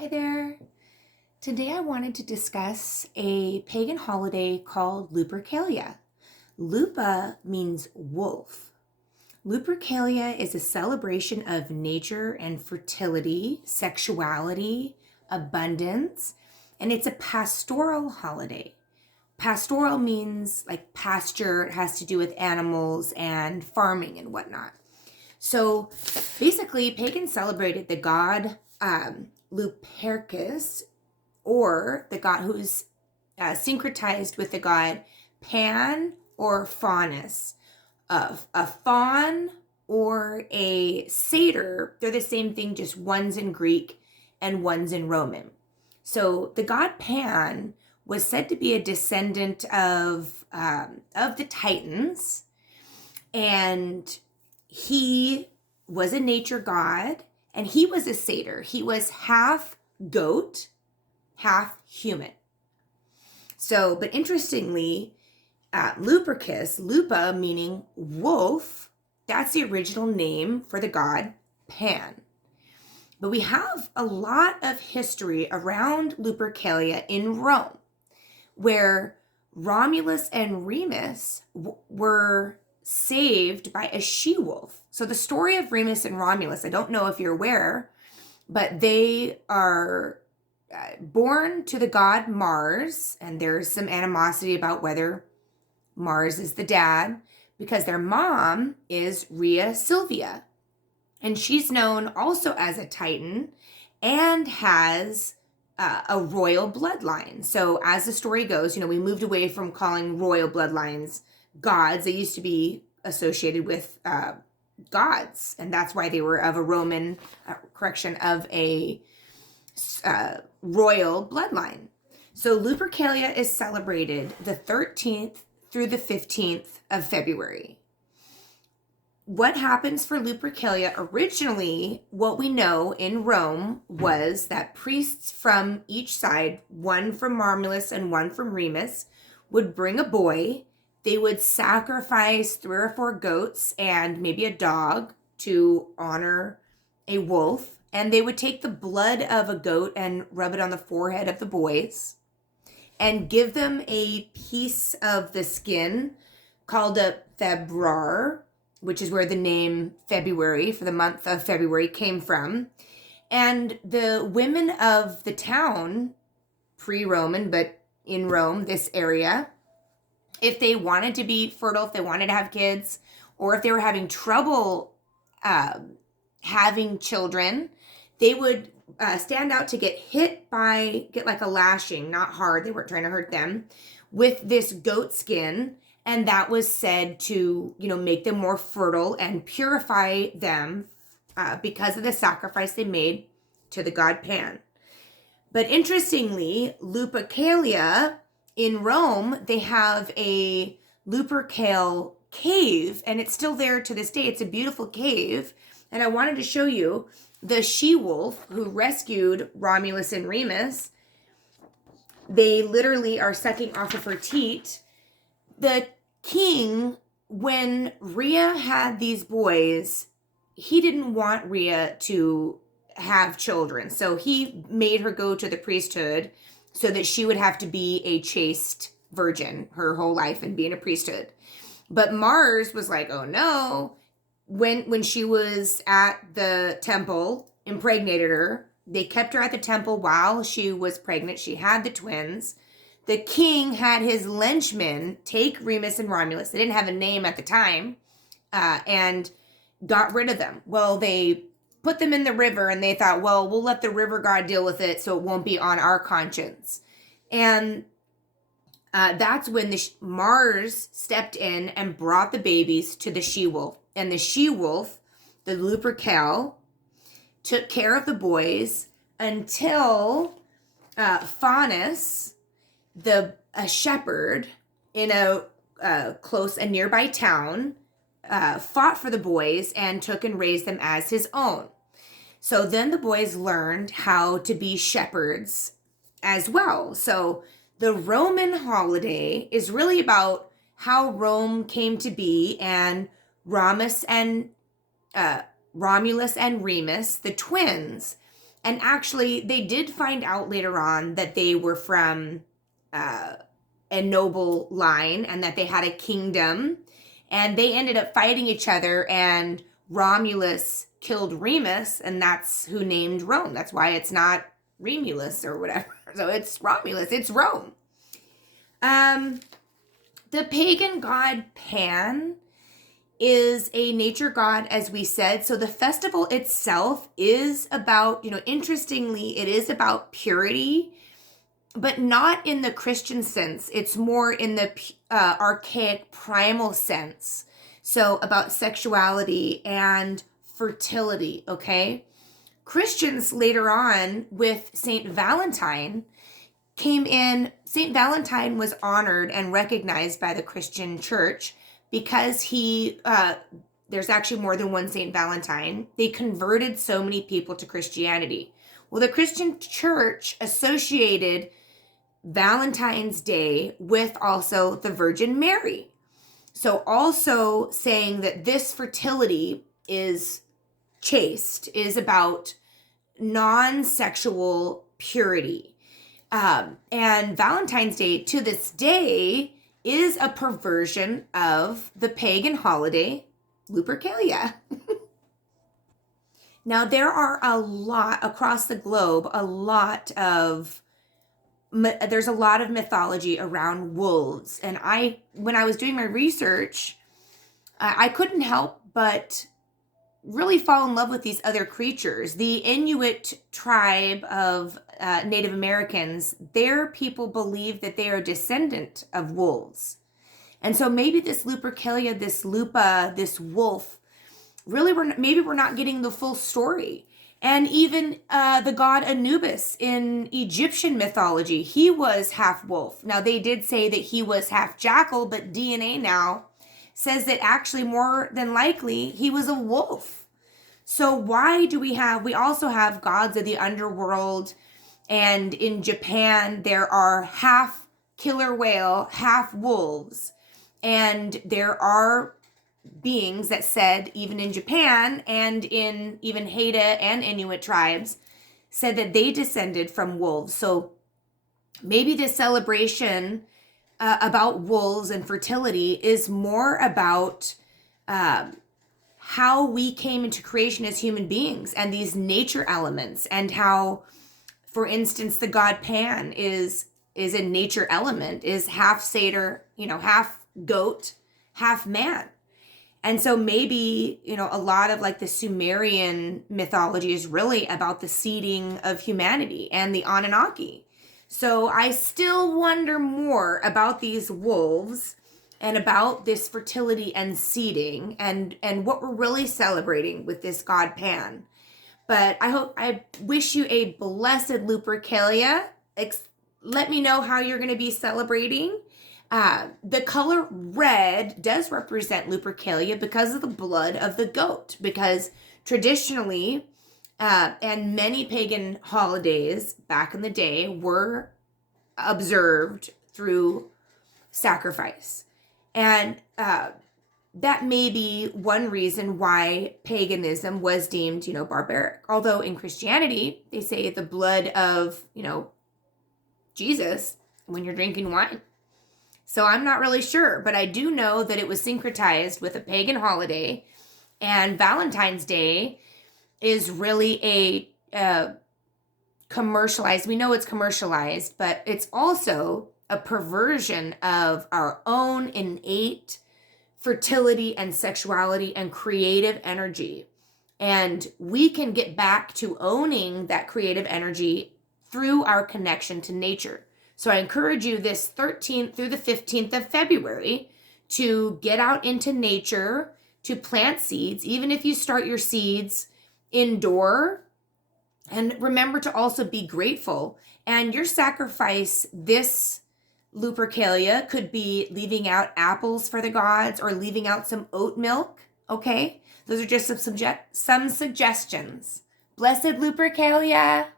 Hi there. Today I wanted to discuss a pagan holiday called Lupercalia. Lupa means wolf. Lupercalia is a celebration of nature and fertility, sexuality, abundance, and it's a pastoral holiday. Pastoral means like pasture, it has to do with animals and farming and whatnot. So basically, pagans celebrated the god Lupercus, or the god who's synchrotized with the god Pan or Faunus. A Faun or a saytr, they're the same thing, just one's in Greek and one's in Roman. So the god Pan was said to be a descendant of the Titans, and he was a nature god, and he was a satyr. He was half goat, half human. So, but interestingly, Lupercus, Lupa meaning wolf, that's the original name for the god Pan. But we have a lot of history around Lupercalia in Rome, where Romulus and Remus were saved by a she-wolf. So the story of Remus and Romulus, I don't know if you're aware, but they are born to the god Mars, and there's some animosity about whether Mars is the dad, because their mom is Rhea Silvia, and she's known also as a Titan and has a royal bloodline. So as the story goes, we moved away from calling royal bloodlines gods. They used to be associated with gods, and that's why they were of a Roman, of a royal bloodline. So Lupercalia is celebrated the 13th through the 15th of February. What happens for Lupercalia originally, what we know in Rome was that priests from each side, one from Romulus and one from Remus, would bring a boy. They would sacrifice 3 or 4 goats and maybe a dog to honor a wolf. And they would take the blood of a goat and rub it on the forehead of the boys and give them a piece of the skin called a febrar, which is where the name February, for the month of February, came from. And the women of the town, pre-Roman, but in Rome, this area, if they wanted to be fertile, if they wanted to have kids, or if they were having trouble having children, they would stand out to get like a lashing, not hard, they weren't trying to hurt them, with this goat skin. And that was said to, make them more fertile and purify them because of the sacrifice they made to the god Pan. But interestingly, Lupercalia in Rome, they have a Lupercal cave, and it's still there to this day. It's a beautiful cave. And I wanted to show you the she-wolf who rescued Romulus and Remus. They literally are sucking off of her teat. The king, when Rhea had these boys, he didn't want Rhea to have children. So he made her go to the priesthood so that she would have to be a chaste virgin her whole life and be in a priesthood. But Mars was like, oh no. When she was at the temple, impregnated her. They kept her at the temple while she was pregnant. She had the twins. The king had his lenchmen take Remus and Romulus. They didn't have a name at the time, and got rid of them. Well, they put them in the river, and they thought, well, we'll let the river god deal with it so it won't be on our conscience. And that's when Mars stepped in and brought the babies to the she-wolf. And the she-wolf, the Lupercal, took care of the boys until Faunus, a shepherd in a close and nearby town, fought for the boys and took and raised them as his own. So then the boys learned how to be shepherds as well. So the Roman holiday is really about how Rome came to be, and Romulus and Remus, the twins, And actually, they did find out later on that they were from a noble line and that they had a kingdom. And they ended up fighting each other, and Romulus killed Remus, and that's who named Rome. That's why it's not Remulus or whatever. So it's Romulus. It's Rome. The pagan god Pan is a nature god, as we said. So the festival itself is about, interestingly, it is about purity, but not in the Christian sense. It's more in the archaic primal sense. So about sexuality and fertility, okay? Christians later on with Saint Valentine came in. Saint Valentine was honored and recognized by the Christian church because there's actually more than one Saint Valentine. They converted so many people to Christianity. Well, the Christian church associated Valentine's Day with also the Virgin Mary. So also saying that this fertility is chaste, is about non-sexual purity. And Valentine's Day to this day is a perversion of the pagan holiday, Lupercalia. Now, there are a lot across the globe, there's a lot of mythology around wolves. And when I was doing my research, I couldn't help but really fall in love with these other creatures. The Inuit tribe of Native Americans, their people believe that they are a descendant of wolves. And so maybe this Lupercalia, this Lupa, this wolf, really we're not getting the full story. And even the god Anubis in Egyptian mythology, he was half wolf. Now, they did say that he was half jackal, but DNA now says that actually more than likely he was a wolf. So why do we also have gods of the underworld, and in Japan there are half killer whale, half wolves, and there are beings that said, even in Japan and in even Haida and Inuit tribes, said that they descended from wolves. So maybe this celebration about wolves and fertility is more about how we came into creation as human beings and these nature elements, and how, for instance, the god Pan is a nature element, is half satyr, half goat, half man. And so maybe, a lot of like the Sumerian mythology is really about the seeding of humanity and the Anunnaki. So I still wonder more about these wolves and about this fertility and seeding and what we're really celebrating with this god Pan. But I wish you a blessed Lupercalia. Let me know how you're going to be celebrating. The color red does represent Lupercalia because of the blood of the goat, because traditionally, and many pagan holidays back in the day were observed through sacrifice. And that may be one reason why paganism was deemed, barbaric. Although in Christianity, they say the blood of, Jesus when you're drinking wine. So I'm not really sure, but I do know that it was synchrotized with a pagan holiday, and Valentine's Day is really a commercialized, we know it's commercialized, but it's also a perversion of our own innate fertility and sexuality and creative energy. And we can get back to owning that creative energy through our connection to nature. So I encourage you this 13th through the 15th of February to get out into nature, to plant seeds, even if you start your seeds indoor. And remember to also be grateful. And your sacrifice this Lupercalia could be leaving out apples for the gods or leaving out some oat milk, okay? Those are just some suggestions. Blessed Lupercalia!